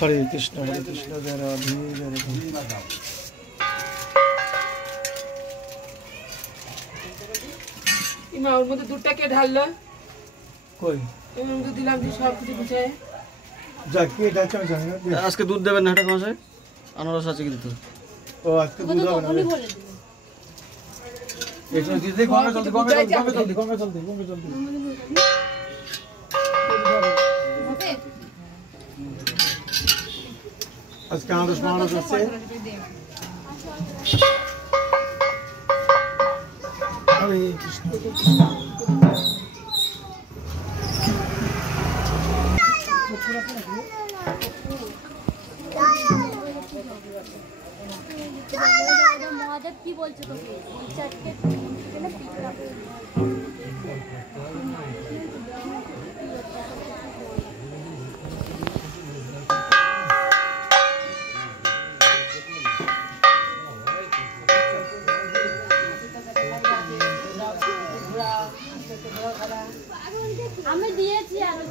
হরে কৃষ্ণ জয় রাধে জয় রাধে। ইমা ওর মধ্যে দুধটা কে ঢাললো? কই এর মধ্যে দিলাম যে সব কিছু গুছায়। যাক কে ঢালছে আমি জানি না। আজকে দুধ দেবেন না, এটা কমাসে আনারস আছে কি দিতে? ও আজকে দুধ হবে না। একটু দিতে গঙ্গা জলদি গঙ্গা জলদি গঙ্গা জলদি গঙ্গা জলদি গঙ্গা জলদি। আজকে আনারস মানারস আছে। হরে কৃষ্ণ। মহাদেব কি বলছে তোকে? বলছে আজকে আমি দিয়েছি আরো